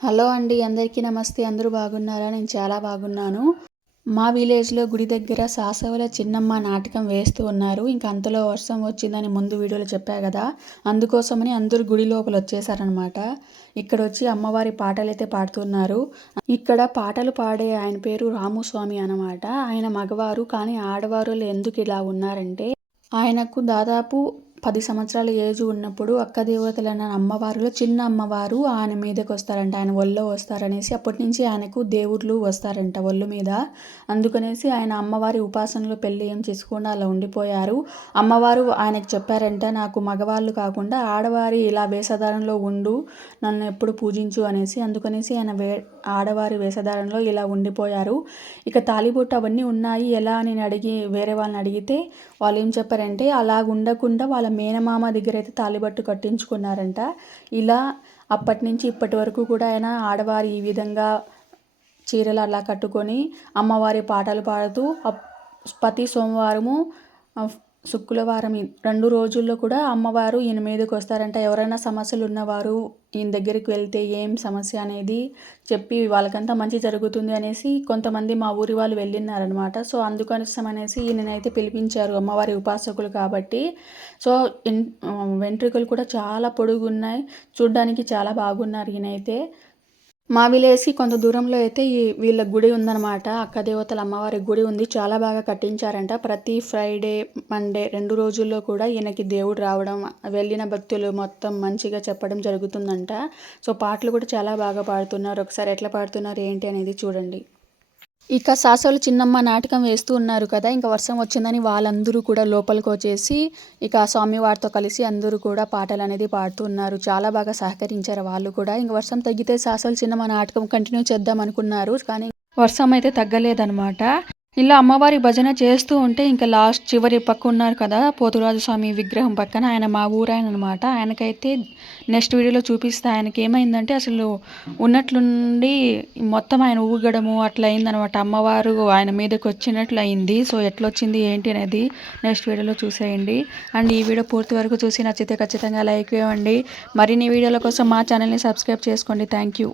Hello అండి అందరికీ నమస్తే. అందరూ బాగున్నారా? నేను చాలా బాగున్నాను. మా విలేజ్లో గుడి దగ్గర సాసవల చిన్నమ్మ నాటకం వేస్తూ ఉన్నారు. ఇంకా అంతలో వర్షం వచ్చిందని ముందు వీడియోలో చెప్పా కదా. అందుకోసమని అందరూ గుడి లోపల వచ్చేసారనమాట ఇక్కడ వచ్చి అమ్మవారి పాటలు అయితే పాడుతున్నారు. ఇక్కడ పాటలు పాడే ఆయన పేరు రాముస్వామి అనమాట ఆయన మగవారు కానీ ఆడవారు ఎందుకు ఇలా ఉన్నారంటే ఆయనకు దాదాపు పది సంవత్సరాల ఏజ్ ఉన్నప్పుడు అక్క దేవతలైన అమ్మవారులో చిన్న అమ్మవారు ఆయన మీదకి వస్తారంట ఆయన ఒళ్ళో వస్తారనేసి అప్పటి నుంచి ఆయనకు దేవుళ్ళు వస్తారంట ఒళ్ళు మీద. అందుకనేసి ఆయన అమ్మవారి ఉపాసనలో పెళ్ళి ఏం చేసుకుండా అలా ఉండిపోయారు. అమ్మవారు ఆయనకు చెప్పారంట నాకు మగవాళ్ళు కాకుండా ఆడవారి ఇలా వేషధారంలో ఉండు నన్ను ఎప్పుడు పూజించు అనేసి. అందుకనేసి ఆయన వే ఆడవారి వేషధారణలో ఇలా ఉండిపోయారు. ఇక తాలిబొట్టు అవన్నీ ఉన్నాయి ఎలా అని అడిగి వేరే వాళ్ళని అడిగితే వాళ్ళు ఏం చెప్పారంటే అలా ఉండకుండా వాళ్ళ మేనమామ దగ్గర అయితే తాలిబట్టు కట్టించుకున్నారంట. ఇలా అప్పటి నుంచి ఇప్పటి వరకు కూడా ఆయన ఆడవారు ఈ విధంగా చీరలు అలా కట్టుకొని అమ్మవారి పాటలు పాడుతూ ప్రతి సోమవారము శుక్రవారం రెండు రోజుల్లో కూడా అమ్మవారు ఈయన మీదకి వస్తారంట. ఎవరైనా సమస్యలు ఉన్నవారు ఈయన దగ్గరికి వెళ్తే ఏం సమస్య అనేది చెప్పి వాళ్ళకంతా మంచి జరుగుతుంది అనేసి కొంతమంది మా ఊరి వాళ్ళు వెళ్ళినారనమాట సో అందుకోసం అనేసి ఈయననైతే పిలిపించారు అమ్మవారి ఉపాసకులు కాబట్టి. సో వెంట్రుకలు కూడా చాలా పొడుగున్నాయి. చూడ్డానికి చాలా బాగున్నారు ఈయనైతే. మా విలేజ్కి కొంత దూరంలో అయితే ఈ వీళ్ళ గుడి ఉందన్నమాట. అక్క దేవతల అమ్మవారి గుడి ఉంది. చాలా బాగా కట్టించారంట. ప్రతి ఫ్రైడే మండే రెండు రోజుల్లో కూడా ఈయనకి దేవుడు రావడం వెళ్ళిన భక్తులు మొత్తం మంచిగా చెప్పడం జరుగుతుందంట. సో పాటలు కూడా చాలా బాగా పాడుతున్నారు. ఒకసారి ఎట్లా పాడుతున్నారు ఏంటి అనేది చూడండి. ఇక సాసలు చిన్నమ్మ నాటకం వేస్తూ ఉన్నారు కదా ఇంకా వర్షం వచ్చిందని వాళ్ళందరూ కూడా లోపలికి వచ్చేసి ఇక స్వామివారితో కలిసి అందరూ కూడా పాటలు అనేది పాడుతూ ఉన్నారు. చాలా బాగా సహకరించారు వాళ్ళు కూడా. ఇంక వర్షం తగ్గితే సాసలు చిన్నమ్మ నాటకం కంటిన్యూ చేద్దాం అనుకున్నారు కానీ వర్షం అయితే తగ్గలేదనమాట ఇలా అమ్మవారి భజన చేస్తూ ఉంటే ఇంకా లాస్ట్ చివరి పక్క ఉన్నారు కదా పోతురాజు స్వామి విగ్రహం పక్కన. ఆయన మా ఊరాయన అనమాట ఆయనకైతే నెక్స్ట్ వీడియోలో చూపిస్తే. ఆయనకి ఏమైందంటే అసలు ఉన్నట్లుండి మొత్తం ఆయన ఊగడము అట్లా అయిందనమాట. అమ్మవారు ఆయన మీదకి వచ్చినట్లు అయింది. సో ఎట్లొచ్చింది ఏంటి అనేది నెక్స్ట్ వీడియోలో చూసేయండి. అండ్ ఈ వీడియో పూర్తి వరకు చూసి నచ్చితే ఖచ్చితంగా లైక్ ఇవ్వండి మరిన్ని వీడియోల కోసం మా ఛానల్ని సబ్స్క్రైబ్ చేసుకోండి. Thank you.